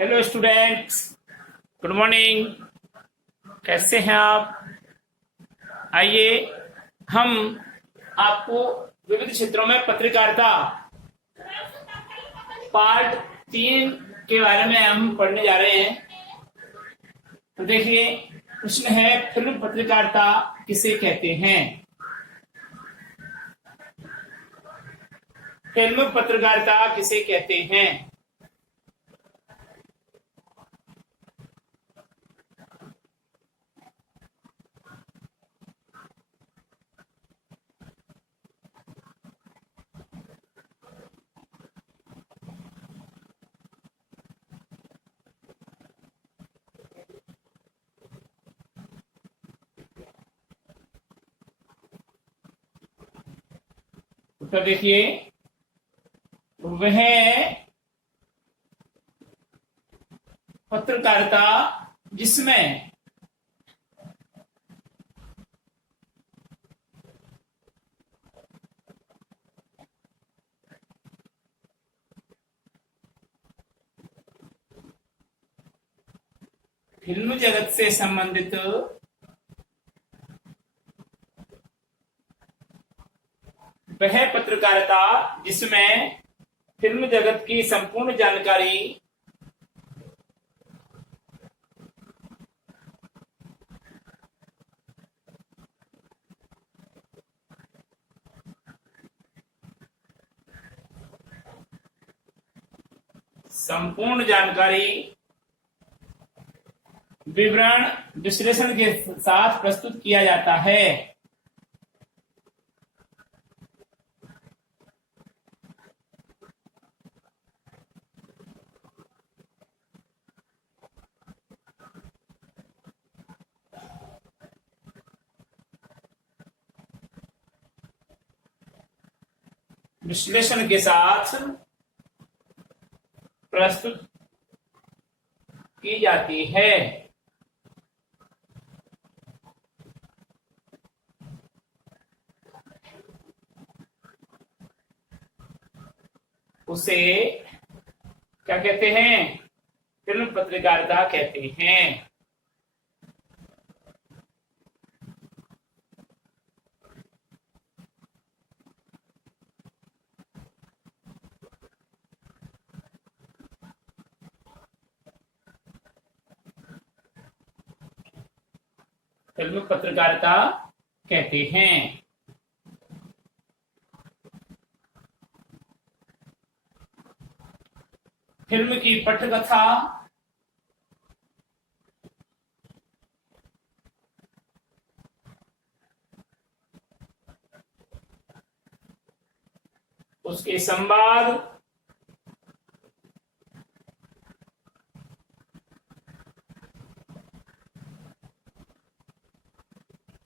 Hello students, good morning. कैसे हैं आप? आइए हम आपको विविध क्षेत्रों में पत्रकारिता पार्ट 3 के बारे में हम पढ़ने जा रहे हैं। तो देखिए, प्रश्न है, फिल्म पत्रकारिता किसे कहते हैं? फिल्म पत्रकारिता किसे कहते हैं? उत्तर देखिए, वह पत्रकारिता जिसमें फिल्म जगत से संबंधित वह पत्रकारिता जिसमें फिल्म जगत की संपूर्ण जानकारी विवरण विश्लेषण के साथ प्रस्तुत किया जाता है। विश्लेषण के साथ प्रस्तुत की जाती है। उसे क्या कहते हैं? फिल्म पत्रकारिता कहते हैं। फिल्म पत्रकारिता कहते हैं। फिल्म की पटकथा उसके संवाद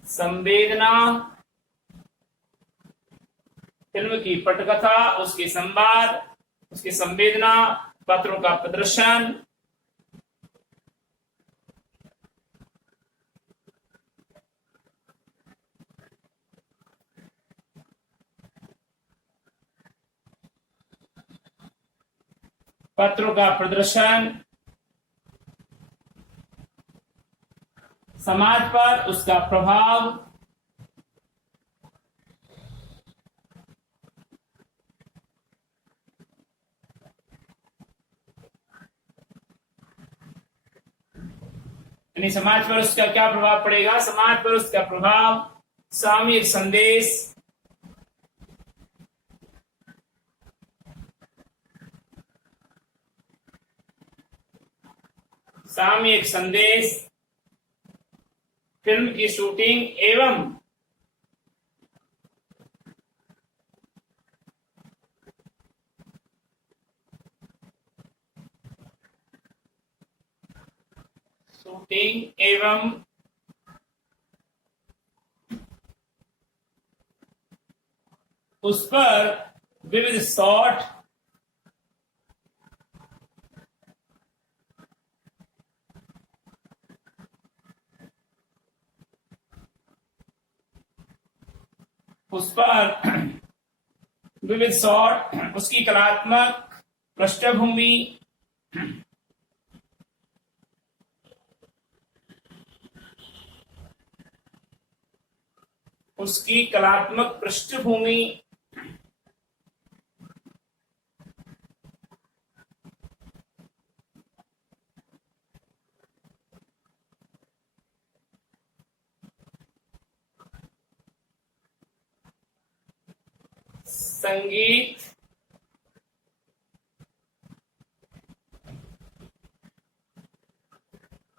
संवेदना, फिल्म की पटकथा, उसके संवाद, उसकी संवेदना, पात्रों का प्रदर्शन, समाज पर उसका प्रभाव, यानी समाज पर उसका क्या प्रभाव पड़ेगा? समाज पर उसका प्रभाव, सामयिक संदेश, फिल्म की शूटिंग एवं उस पर विविध शॉट, उसकी कलात्मक पृष्ठभूमि, उसकी कलात्मक पृष्ठभूमि, संगीत,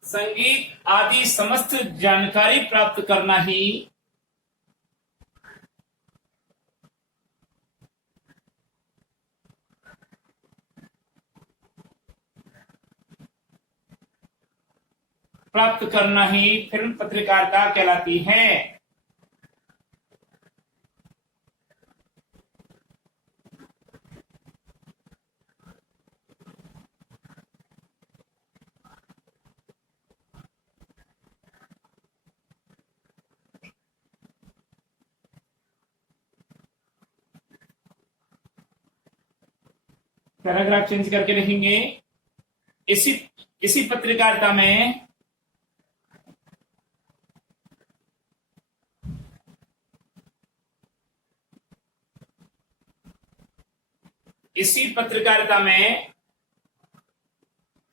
संगीत आदि समस्त जानकारी प्राप्त करना ही फिल्म पत्रकारिता कहलाती है। पैराग्राफ चेंज करके लिखेंगे, इसी पत्रकारिता में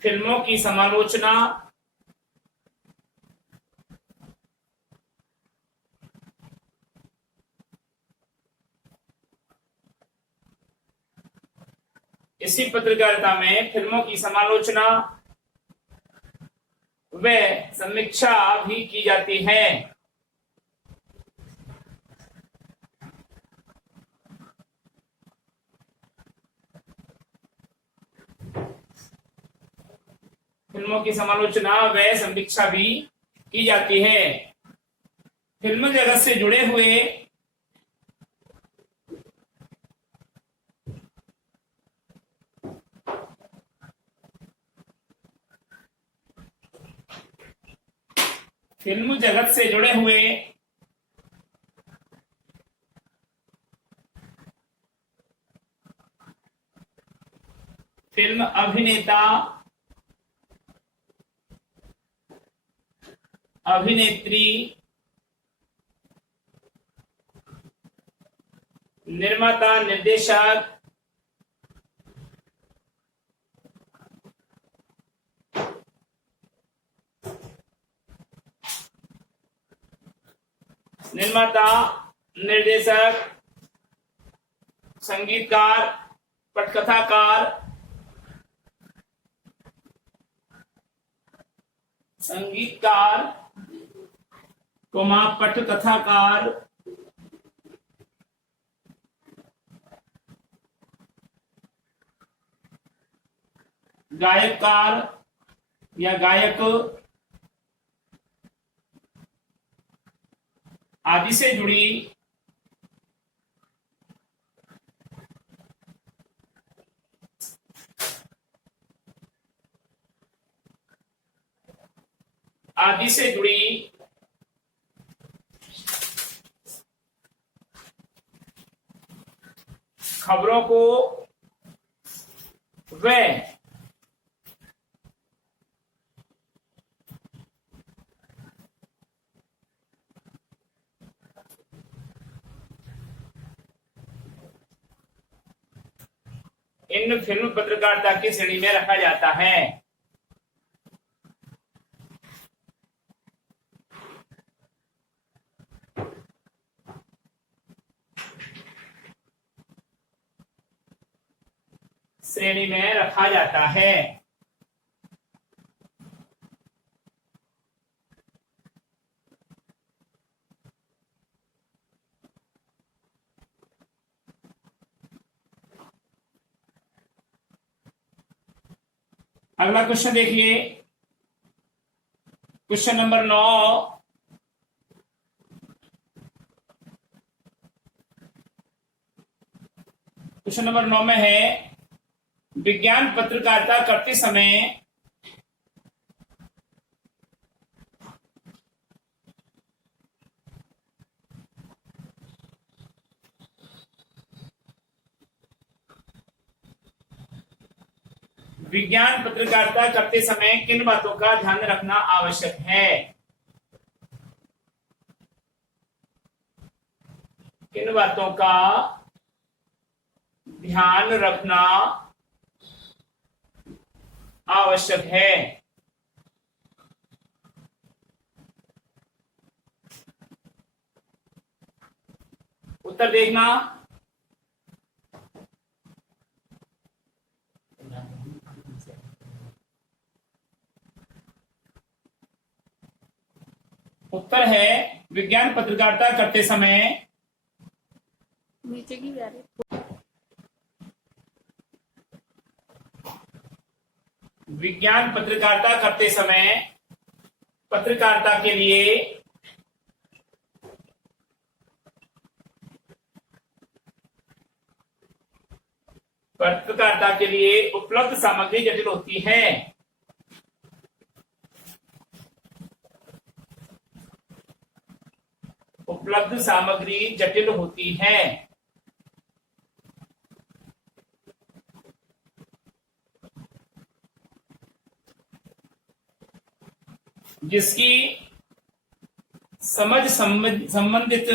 फिल्मों की समालोचना, व समीक्षा भी की जाती है। फिल्मों की समालोचना व समीक्षा भी की जाती है। फिल्म जगत से जुड़े हुए फिल्म जगत से जुड़े हुए फिल्म अभिनेता, अभिनेत्री, निर्माता, निर्देशक, संगीतकार, पटकथाकार, पटकथाकार, गायककार या गायक आदि से जुड़ी खबरों को व इन फिल्म पत्रकारिता की श्रेणी में रखा जाता है। अगला क्वेश्चन देखिए, क्वेश्चन नंबर 9। क्वेश्चन नंबर 9 में है, विज्ञान पत्रकारिता करते समय किन बातों का ध्यान रखना आवश्यक है? किन बातों का ध्यान रखना आवश्यक है? उत्तर देखना। उत्तर है विज्ञान पत्रकारिता करते समय नीचे की जा रही विज्ञान पत्रकारिता करते समय पत्रकारिता के लिए उपलब्ध सामग्री जटिल होती है। उपलब्ध सामग्री जटिल होती है। जिसकी समझ संबंधित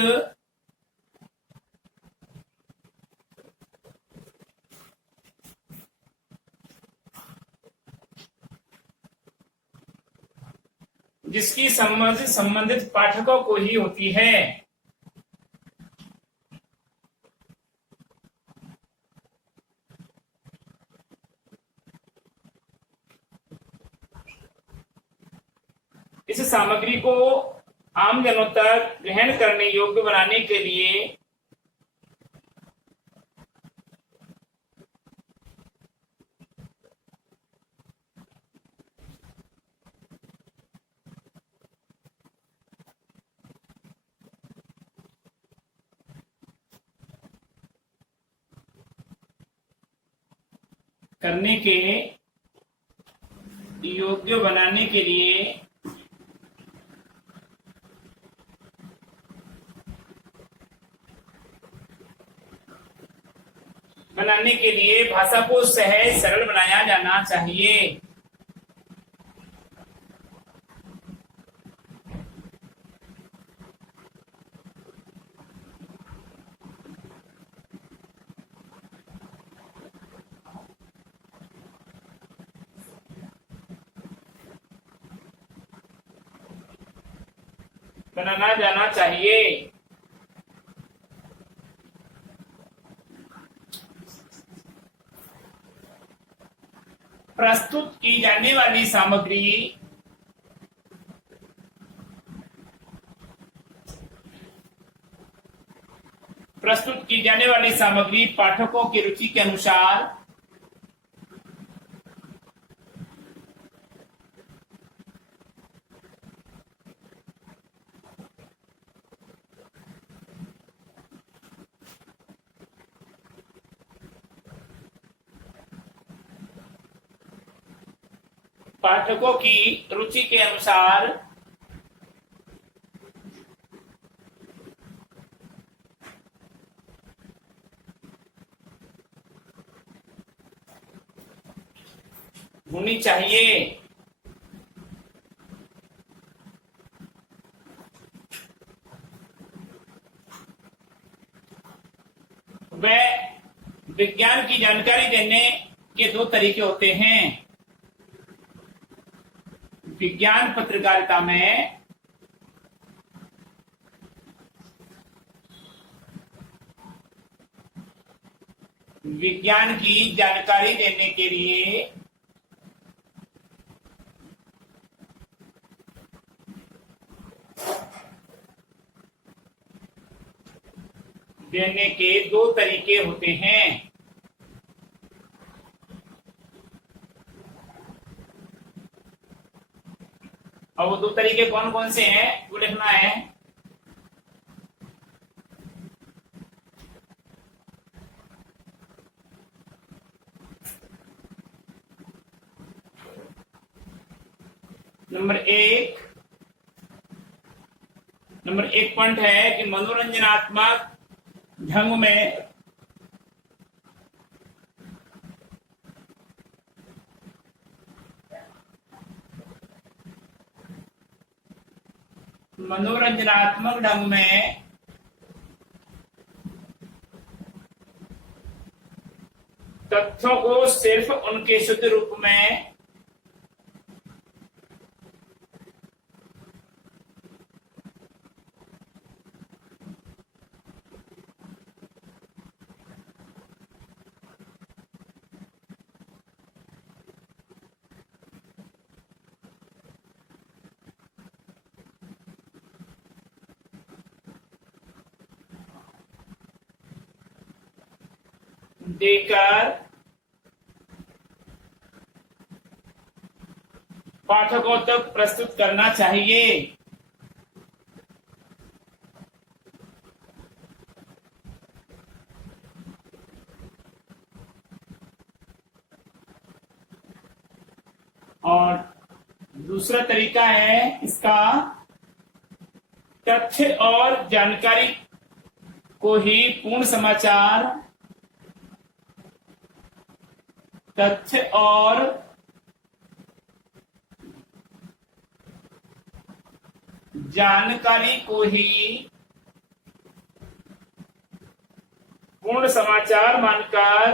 संबंधित पाठकों को ही होती है। इस सामग्री को आम जनों तक ग्रहण करने योग्य बनाने के लिए करने के योग्य बनाने के लिए भाषा को सहज सरल बनाया जाना चाहिए। बनाना जाना चाहिए। प्रस्तुत की जाने वाली सामग्री पाठकों की रुचि के अनुसार होनी चाहिए। वह विज्ञान की जानकारी देने के दो तरीके होते हैं। विज्ञान पत्रकारिता में विज्ञान की जानकारी देने के लिए देने के दो तरीके होते हैं। और वो दो तरीके कौन कौन से हैं वो लिखना है। नंबर एक पॉइंट है कि मनोरंजनात्मक ढंग में तथ्यों को सिर्फ उनके शुद्ध रूप में देकर पाठकों तक प्रस्तुत करना चाहिए। और दूसरा तरीका है इसका, तथ्य और जानकारी को ही पूर्ण समाचार, तथ्य और जानकारी को ही पूर्ण समाचार मानकर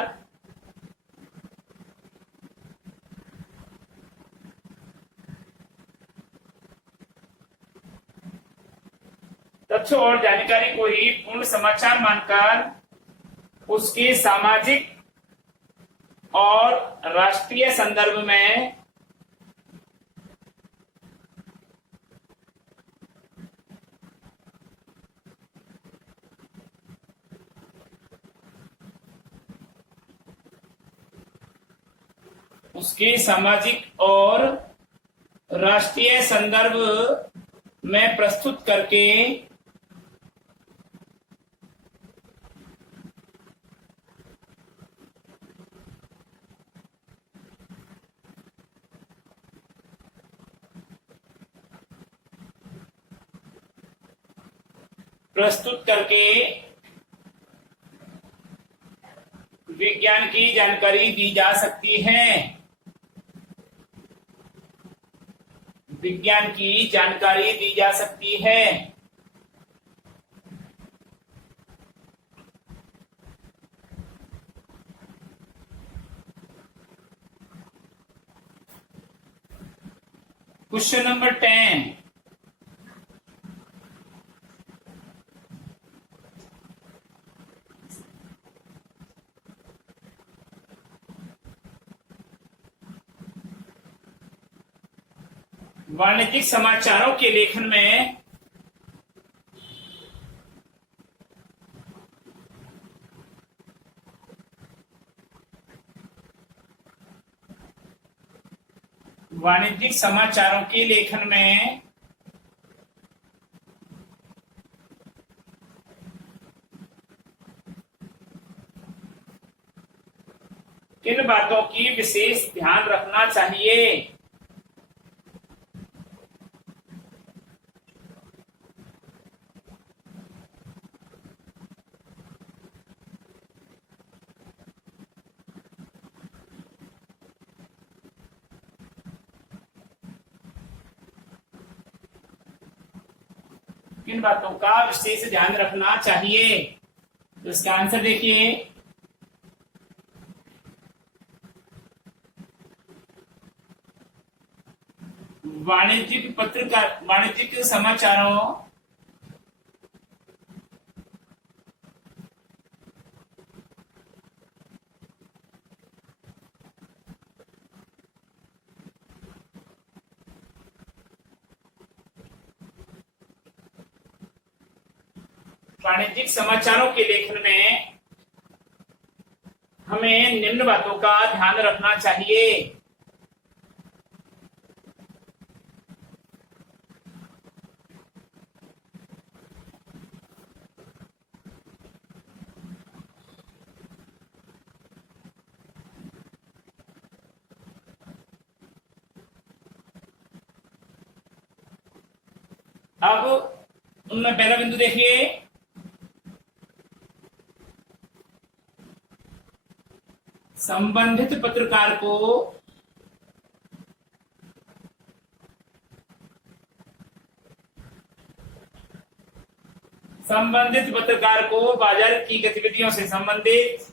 तथ्य और जानकारी को ही पूर्ण समाचार मानकर उसके सामाजिक और राष्ट्रीय संदर्भ में उसके सामाजिक और राष्ट्रीय संदर्भ में प्रस्तुत करके विज्ञान की जानकारी दी जा सकती है। विज्ञान की जानकारी दी जा सकती है। क्वेश्चन नंबर 10, वाणिज्यिक समाचारों के लेखन में किन बातों की विशेष ध्यान रखना चाहिए? किन बातों का विशेष ध्यान रखना चाहिए? तो इसका आंसर देखिए, वाणिज्यिक समाचारों के लेखन में हमें निम्न बातों का ध्यान रखना चाहिए। अब उनमें पहला बिंदु देखिए, संबंधित पत्रकार को बाजार की गतिविधियों से संबंधित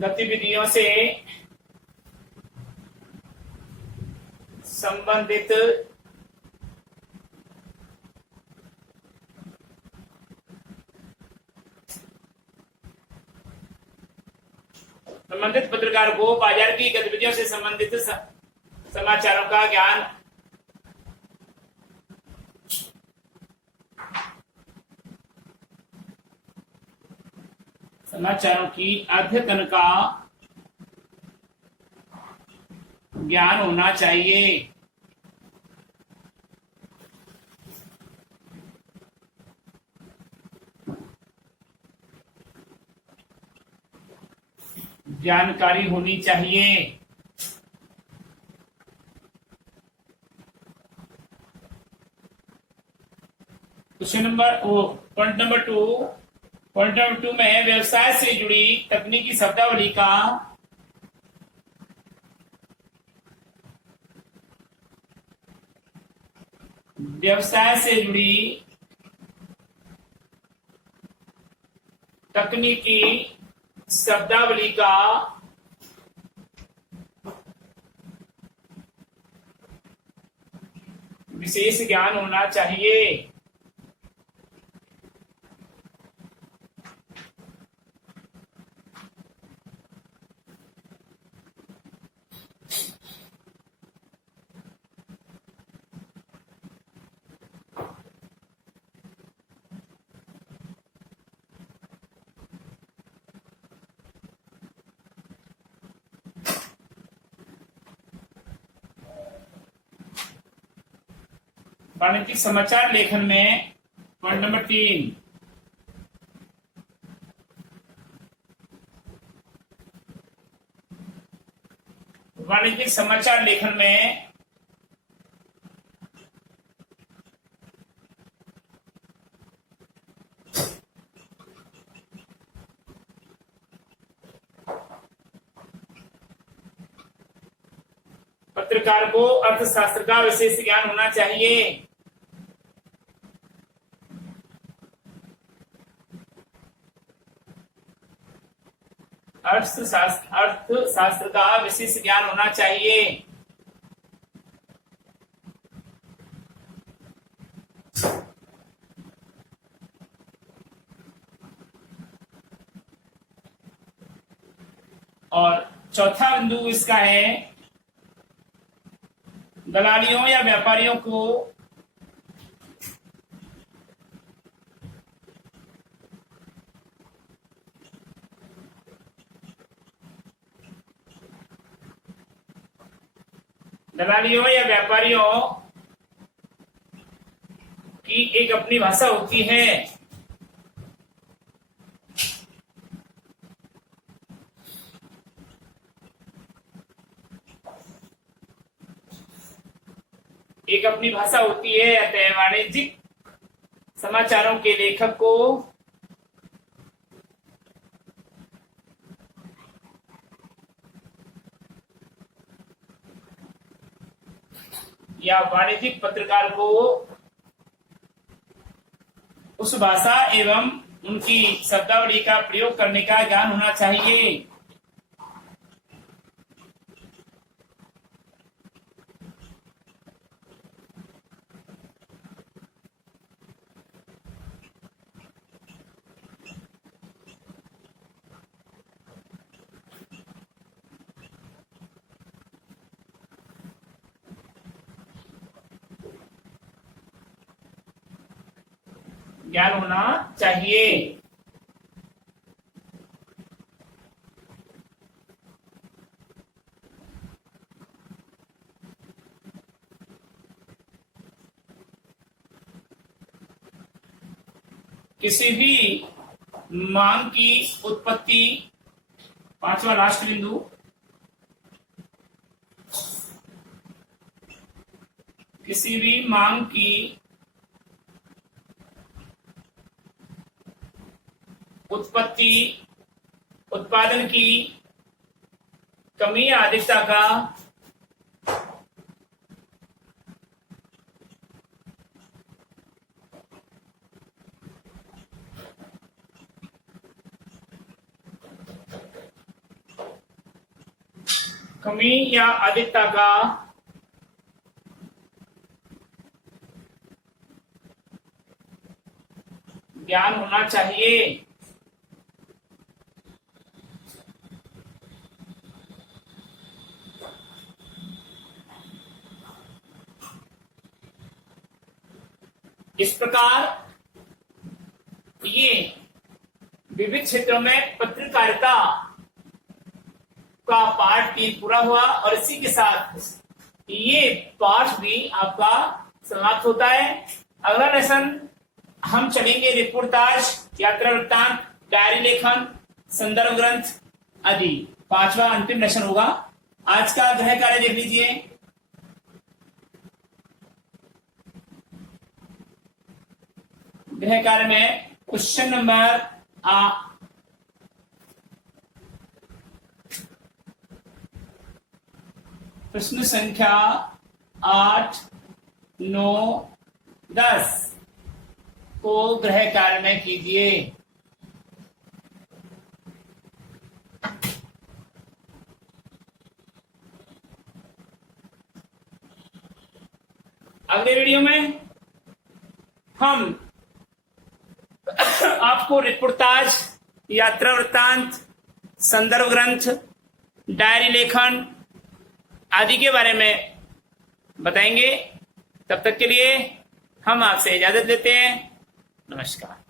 गतिविधियों से संबंधित पत्रकार को बाजार की गतिविधियों से संबंधित समाचारों का ज्ञान समाचारों की अद्यतन का ज्ञान होना चाहिए। जानकारी होनी चाहिए। पॉइंट नंबर टू में व्यवसाय से जुड़ी तकनीकी शब्दावली का व्यवसाय से जुड़ी तकनीकी शब्दावली का विशेष ज्ञान होना चाहिए। वाणिज्यिक समाचार लेखन में पॉइंट नंबर 3, वाणिज्यिक समाचार लेखन में पत्रकार को अर्थशास्त्र का विशेष ज्ञान होना चाहिए। अर्थशास्त्र का विशेष ज्ञान होना चाहिए। और चौथा बिंदु इसका है, दलालियों या व्यापारियों को की एक अपनी भाषा होती है। एक अपनी भाषा होती है। अतः वाणिज्यिक समाचारों के लेखक को या वाणिज्यिक पत्रकार को उस भाषा एवं उनकी शब्दावली का प्रयोग करने का ज्ञान होना चाहिए। ज्ञान होना चाहिए। किसी भी मांग की उत्पत्ति, पांचवा लास्ट बिंदु, किसी भी मांग की उत्पत्ति, उत्पादन की कमी या अधिकता का कमी या अधिकता का ज्ञान होना चाहिए। इस प्रकार ये विविध क्षेत्रों में पत्रकारिता का पाठ 3 पूरा हुआ और इसी के साथ ये पाठ भी आपका समाप्त होता है। अगला लेसन हम चलेंगे रिपोर्टाज, यात्रा वृत्तांत, डायरी लेखन, संदर्भ ग्रंथ आदि। 5वां अंतिम लेसन होगा। आज का गृह कार्य देख लीजिए। गृह कार्य में क्वेश्चन नंबर प्रश्न संख्या 8, 9, 10 को गृह कार्य में कीजिए। अगले वीडियो में हम आपको रिपोर्टाज, यात्रा वृत्तांत, संदर्भ ग्रंथ, डायरी लेखन आदि के बारे में बताएंगे। तब तक के लिए हम आपसे इजाजत लेते हैं। नमस्कार।